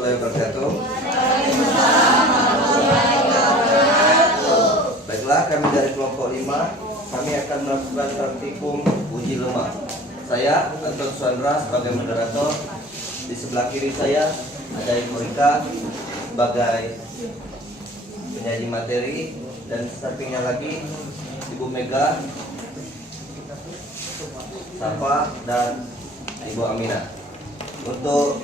wabarakatuh. Baiklah, kami dari kelompok 5, kami akan melakukan praktikum uji lemak. Saya Anton Suandra sebagai moderator. Di sebelah kiri saya ada Ibu Rika sebagai penyaji materi, dan sampingnya lagi Ibu Mega, Safa, dan Ibu Aminah. Untuk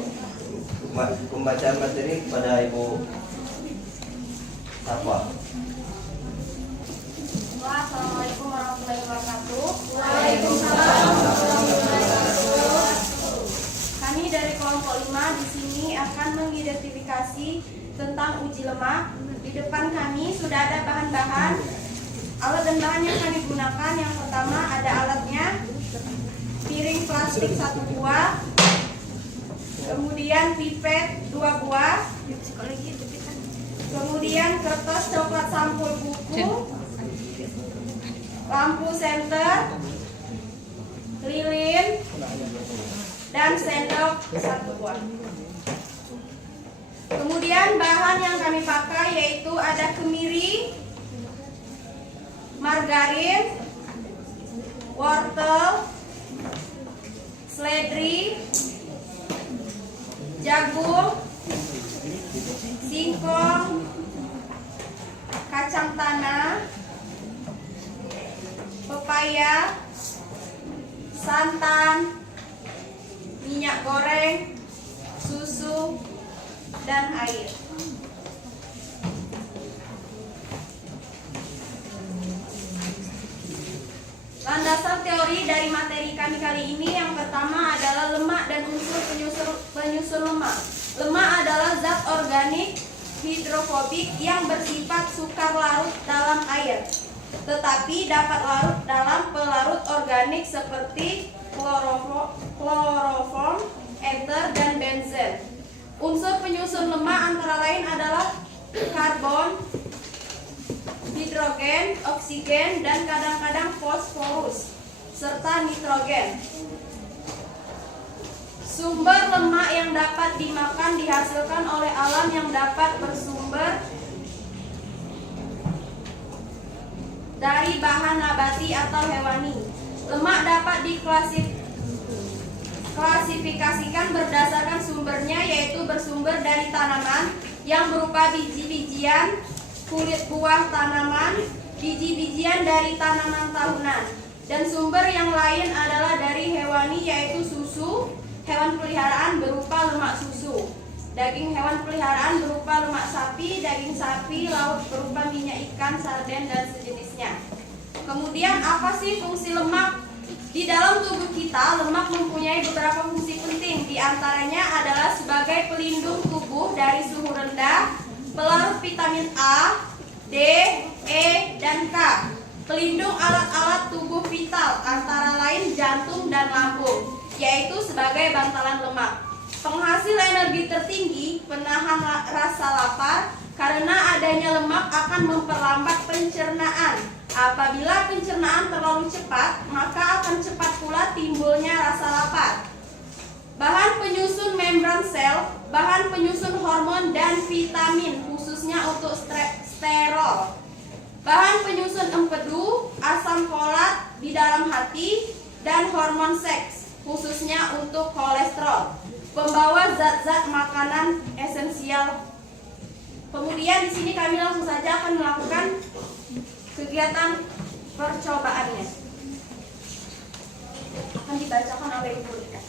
pembacaan materi pada Ibu Safa. Assalamualaikum warahmatullahi wabarakatuh. Waalaikumsalam warahmatullahi wabarakatuh. Kami dari kelompok 5 di sini akan mengidentifikasi tentang uji lemak. Di depan kami sudah ada bahan-bahan. Alat dan bahan yang kami gunakan, yang pertama ada alatnya, piring plastik 1 buah, kemudian pipet 2 buah, kemudian kertas coklat sampul buku, lampu senter, lilin, dan sendok 1 buah. Kemudian bahan yang kami pakai yaitu ada kemiri, margarin, wortel, seledri, jagung, singkong, kacang tanah, pepaya, santan, minyak goreng, susu, dan air. Landasan teori dari materi kami kali ini, yang pertama adalah lemak dan unsur penyusun lemak. Lemak adalah zat organik hidrofobik yang bersifat sukar larut dalam air, tetapi dapat larut dalam pelarut organik seperti kloroform, ether, dan benzen. Unsur penyusun lemak antara lain adalah karbon, hidrogen, oksigen, dan kadang-kadang fosforus, serta nitrogen. Sumber lemak yang dapat dimakan dihasilkan oleh alam yang dapat bersumber dari bahan nabati atau hewani. Lemak dapat diklasifikasikan berdasarkan sumbernya, yaitu bersumber dari tanaman yang berupa biji-bijian, kulit buah tanaman, biji-bijian dari tanaman tahunan, dan sumber yang lain adalah dari hewani, yaitu susu hewan peliharaan berupa lemak susu, daging hewan peliharaan berupa lemak sapi, daging sapi laut berupa minyak ikan, sarden, dan sejenisnya. Kemudian apa sih fungsi lemak? Di dalam tubuh kita, lemak mempunyai beberapa fungsi penting. Di antaranya adalah sebagai pelindung tubuh dari suhu rendah, pelarut vitamin A, D, E, dan K, pelindung alat-alat tubuh vital antara lain jantung dan lambung, yaitu sebagai bantalan lemak. Penghasil energi tertinggi, penahan rasa lapar, karena adanya lemak akan memperlambat pencernaan. Apabila pencernaan terlalu cepat, maka akan cepat pula timbulnya rasa lapar. Bahan penyusun membran sel, bahan penyusun hormon dan vitamin, khususnya untuk sterol. Bahan penyusun empedu, asam folat di dalam hati, dan hormon seks, khususnya untuk kolesterol. Pembawa zat-zat makanan esensial. Kemudian di sini kami langsung saja akan melakukan kegiatan percobaannya. Akan dibacakan oleh Ibu Rika.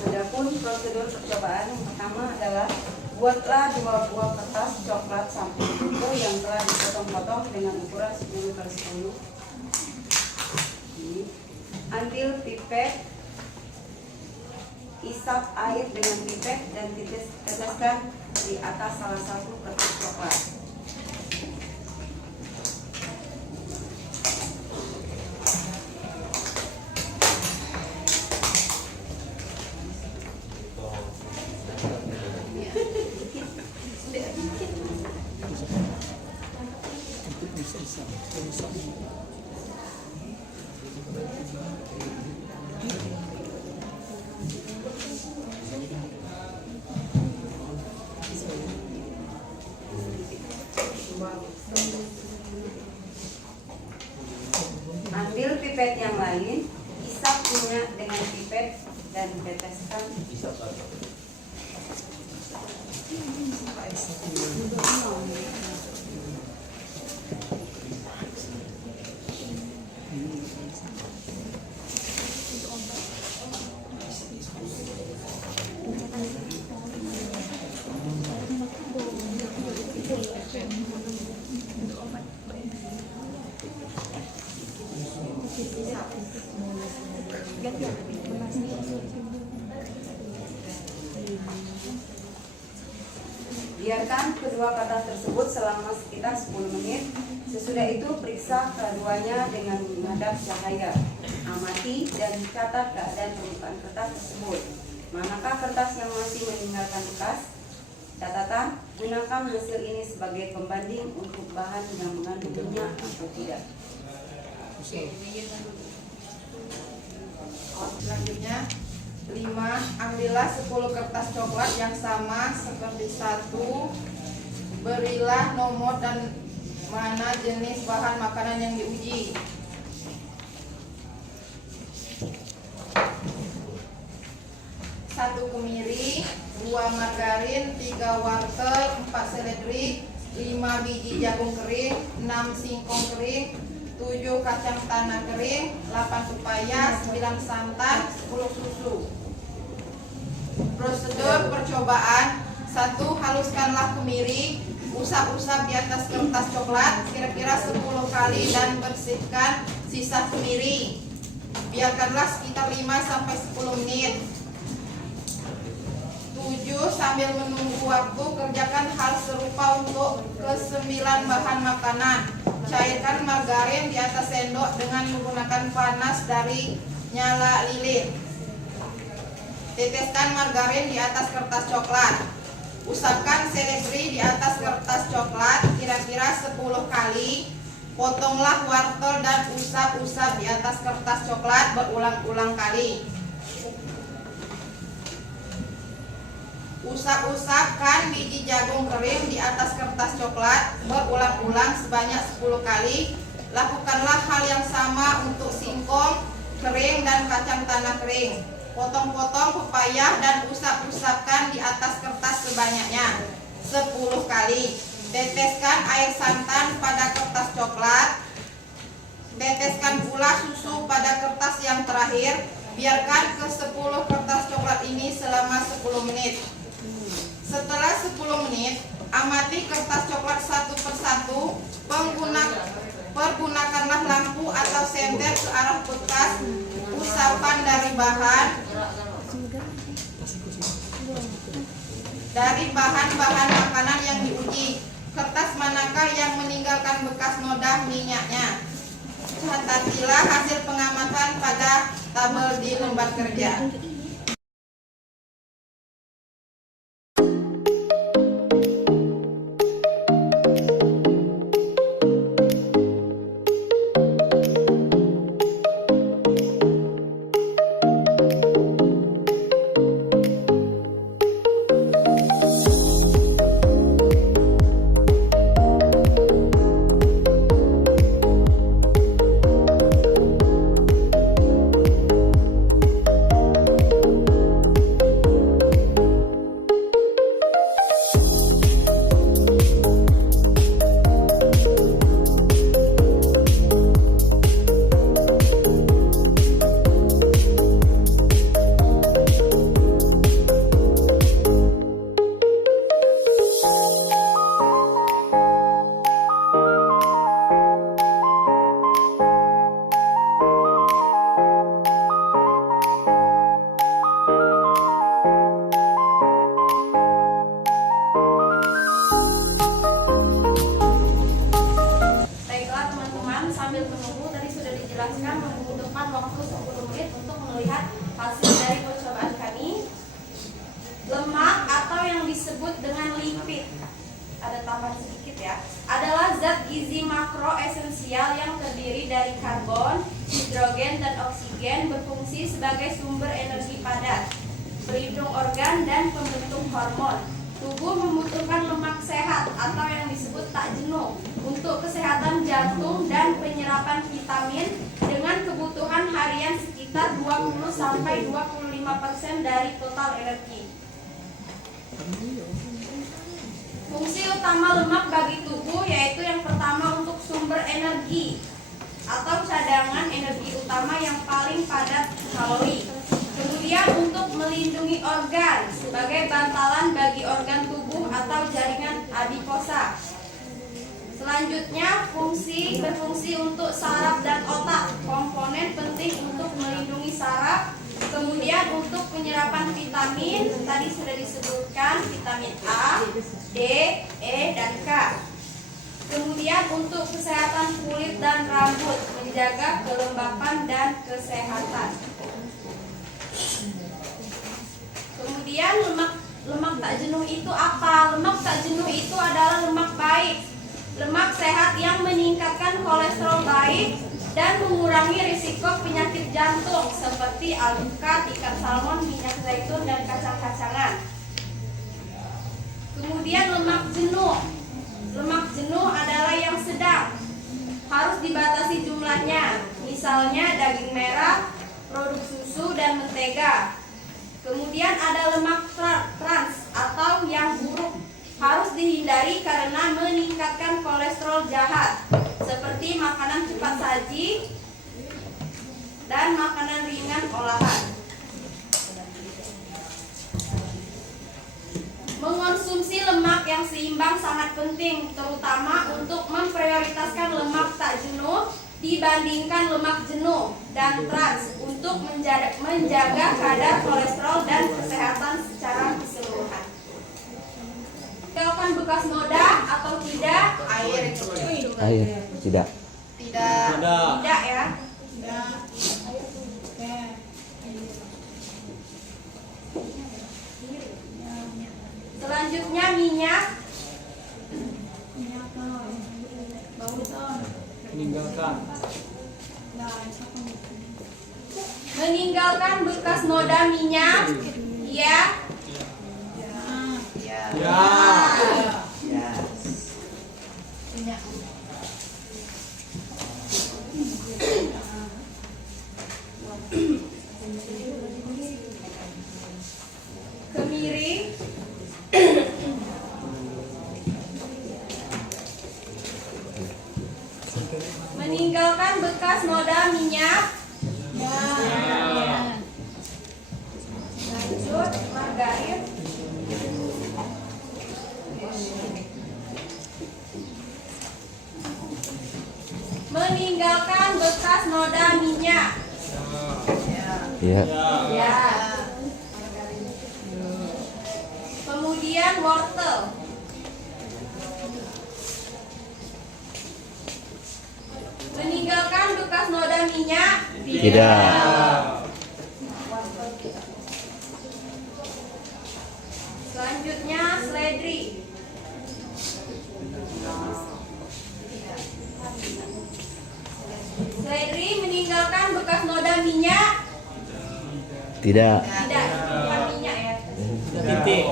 Adapun prosedur percobaan yang pertama adalah buatlah 2 buah kertas coklat sampul buku yang telah dipotong-potong dengan ukuran 10x10. Ambil pipet, isap air dengan pipet dan teteskan di atas salah satu kertas coklat. dan teteskan biarkan kedua kertas tersebut selama sekitar 10 menit. Sesudah itu periksa keduanya dengan menghadap cahaya. Amati dan catat keadaan permukaan kertas tersebut. Manakah kertas yang masih meninggalkan bekas? Catatan, gunakan hasil ini sebagai pembanding untuk bahan yang mengandung minyak atau tidak. Selanjutnya 5. Ambillah 10 kertas coklat yang sama seperti 1. Berilah nomor dan mana jenis bahan makanan yang diuji. 1 kemiri, 2 margarin, 3 wortel, 4 seledri, 5 biji jagung kering, 6 singkong kering, 7 kacang tanah kering, 8 pepaya, 9 santan, 10 susu. Prosedur percobaan. 1. Haluskanlah kemiri, usap-usap di atas kertas coklat kira-kira 10 kali dan bersihkan sisa kemiri. Biarkanlah sekitar 5-10 menit. 7. Sambil menunggu waktu, kerjakan hal serupa untuk ke-9 bahan makanan. Cairkan margarin di atas sendok dengan menggunakan panas dari nyala lilin. Teteskan margarin di atas kertas coklat. Usapkan seledri di atas kertas coklat kira-kira 10 kali. Potonglah wortel dan usap-usap di atas kertas coklat berulang-ulang kali. Usap-usapkan biji jagung kering di atas kertas coklat berulang-ulang sebanyak 10 kali. Lakukanlah hal yang sama untuk singkong kering dan kacang tanah kering. Potong-potong pepaya dan usap-usapkan di atas kertas sebanyaknya 10 kali. Teteskan air santan pada kertas coklat. Teteskan pula susu pada kertas yang terakhir. Biarkan ke-10 kertas coklat ini selama 10 menit. Setelah 10 menit, amati kertas coklat satu persatu. Pergunakanlah lampu atau senter ke arah bekas usapan dari bahan-bahan makanan yang diuji. Kertas manakah yang meninggalkan bekas noda minyaknya? Catatilah hasil pengamatan pada tabel di lembar kerja. Sambil menunggu, tadi sudah dijelaskan membutuhkan waktu 10 menit untuk melihat hasil dari percobaan kami. Lemak atau yang disebut dengan lipid, ada tambahan sedikit ya, adalah zat gizi makro esensial yang terdiri dari karbon, hidrogen, dan oksigen, berfungsi sebagai sumber energi padat, pelindung organ, dan pembentuk hormon. Tubuh membutuhkan lemak sehat atau yang disebut tak jenuh untuk kesehatan jantung dan penyerapan vitamin dengan dengan kebutuhan harian sekitar 20-25% dari total energi. Fungsi utama lemak bagi tubuh yaitu yang pertama untuk sumber energi atau cadangan energi utama yang paling padat kalori. Kemudian untuk melindungi organ sebagai bantalan bagi organ tubuh atau jaringan adiposa. Selanjutnya berfungsi untuk saraf dan otak, komponen penting untuk melindungi saraf. Kemudian untuk penyerapan vitamin, tadi sudah disebutkan vitamin A, D, E, dan K. Kemudian untuk kesehatan kulit dan rambut, menjaga kelembapan dan kesehatan. Kemudian lemak tak jenuh itu apa? Lemak tak jenuh itu adalah lemak baik, lemak sehat yang meningkatkan kolesterol baik dan mengurangi risiko penyakit jantung seperti alpukat, ikan salmon, minyak zaitun, dan kacang-kacangan. Kemudian lemak jenuh. Lemak jenuh adalah yang sedang, harus dibatasi jumlahnya, misalnya daging merah, produk susu, dan mentega. Kemudian ada lemak trans atau yang buruk, harus dihindari karena meningkatkan kolesterol jahat seperti makanan cepat saji dan makanan ringan olahan. Mengonsumsi lemak yang seimbang sangat penting, terutama untuk memprioritaskan lemak tak jenuh dibandingkan lemak jenuh dan trans untuk menjaga kadar kolesterol dan kesehatan secara keseluruhan. Meninggalkan bekas noda atau tidak? Air. Tidak. Tidak ya. Selanjutnya minyak. Meninggalkan bekas noda minyak. Iya. Kemiri. Meninggalkan bekas noda minyak. Lanjut, margarin. Meninggalkan bekas noda minyak. Ya. Ya. Kemudian wortel. Meninggalkan bekas noda minyak. Tidak. Selanjutnya seledri. Seledri meninggalkan bekas noda minyak. Tidak. Tidak, bukan minyak ya. Titik.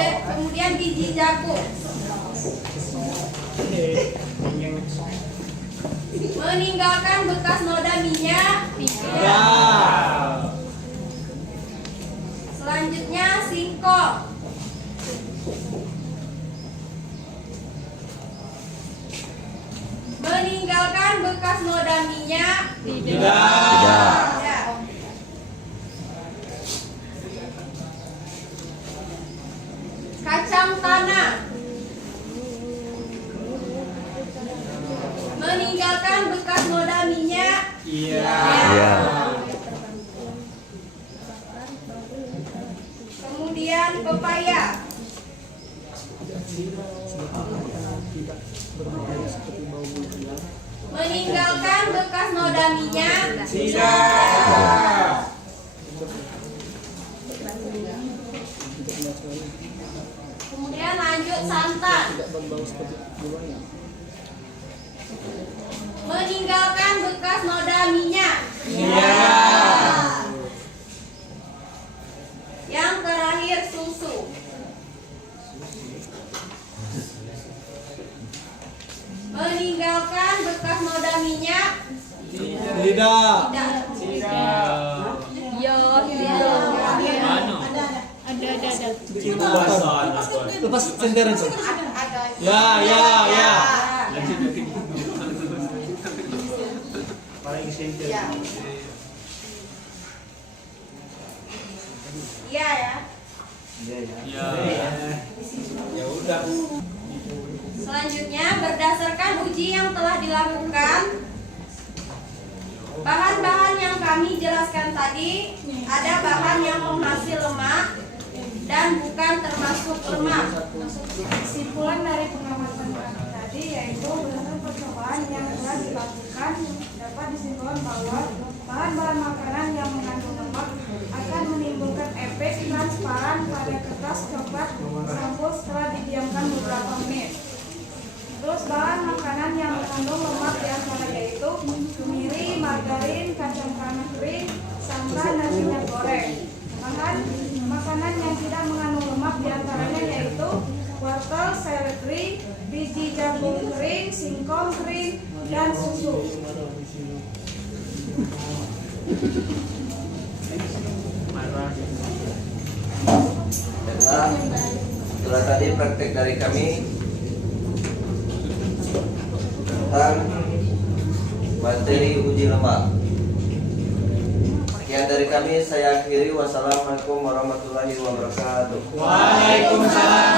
Kemudian biji jagung. Meninggalkan bekas noda minyak. Tidak. Selanjutnya singkong. Meninggalkan bekas noda minyak. Tidak. Kacang tanah. Meninggalkan bekas noda minyak. Iya. Kemudian pepaya. Meninggalkan bekas noda minyak. Kemudian lanjut santan. Meninggalkan bekas noda minyak. Yang terakhir susu. Tidak. Yo, Lepas sendirian tuh. Ada. Ya. Ya. iya ya. Ya udah. Selanjutnya, berdasarkan uji yang telah dilakukan, bahan-bahan yang kami jelaskan tadi ada bahan yang penghasil lemak dan bukan termasuk lemak. Kesimpulan dari pengamatan kami tadi yaitu berdasarkan percobaan yang telah dilakukan dapat disimpulkan bahwa bahan-bahan makanan yang mengandung lemak akan menimbulkan efek transparan pada kertas coklat sampul setelah didiamkan beberapa menit. Terus bahan makanan yang mengandung lemak diantaranya yaitu kemiri, margarin, kacang tanah kering, santan, dan minyak goreng. Bahan makanan yang tidak mengandung lemak diantaranya yaitu wortel, seledri, biji jagung kering, singkong kering, dan susu. Setelah tadi praktek dari kami tentang materi uji lemak. Sekian dari kami, saya akhiri. Wassalamualaikum warahmatullahi wabarakatuh. Waalaikumsalam.